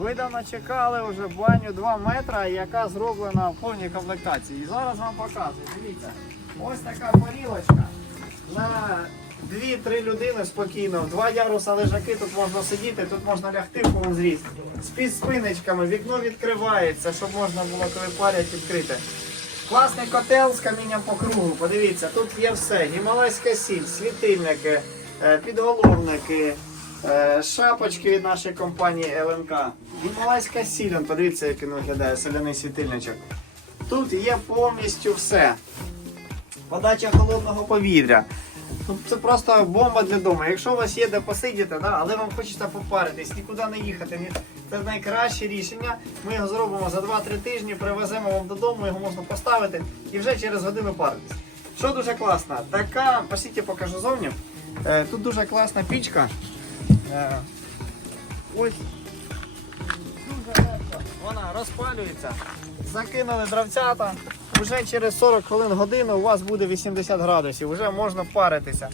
Ви давно чекали вже баню 2 метра, яка зроблена в повній комплектації. І зараз вам показую. Дивіться, ось така парілочка на 2-3 людини спокійно. Два яруса лежаки, тут можна сидіти, тут можна лягти в повний зріст. З під спиночками, вікно відкривається, щоб можна було, коли парять, відкрити. Класний котел з камінням по кругу. Подивіться, тут є все. Гімалайська сіль, світильники, е, підголовники, шапочки від нашої компанії ЛНК. Гімалайська сіль, подивіться, як він виглядає, соляний світильничок. Тут є повністю все. Подача холодного повітря. Ну, Це просто бомба для дому. Якщо у вас є де посидіти, да, але вам хочеться попаритись, нікуди не їхати. Це найкраще рішення. Ми його зробимо за 2-3 тижні, привеземо вам додому, його можна поставити і вже через годину паритись. Що дуже класно, така, пошліть, я покажу зовні. Е, Тут дуже класна пічка. Е, Ось дуже легко. Вона розпалюється. Закинули дровцята. Вже через 40 хвилин годину у вас буде 80 градусів, вже можна паритися.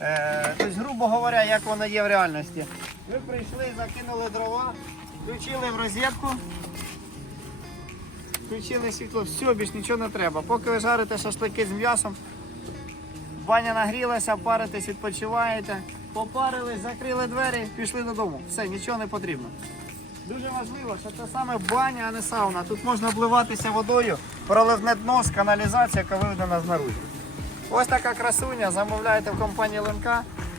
Е, тобто, грубо говоря, як воно є в реальності. Ви прийшли, закинули дрова, включили в розетку, включили світло, все, більш нічого не треба. Поки ви жарите шашлики з м'ясом, баня нагрілася, паритесь, відпочиваєте, попарились, закрили двері, пішли додому. Все, нічого не потрібно. Дуже важливо, що це саме баня, а не сауна. Тут можна обливатися водою, проливне дно з каналізації, яка виведена знаружі. Ось така красуня, замовляєте в компанії ЛНК.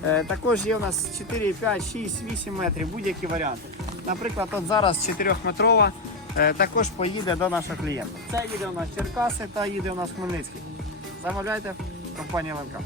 Е, також є у нас 4, 5, 6, 8 метрів, будь-які варіанти. Наприклад, от зараз 4-метрова е, також поїде до нашого клієнта. Це їде у нас Черкаси та їде у нас Хмельницький. Замовляйте в компанії ЛНК.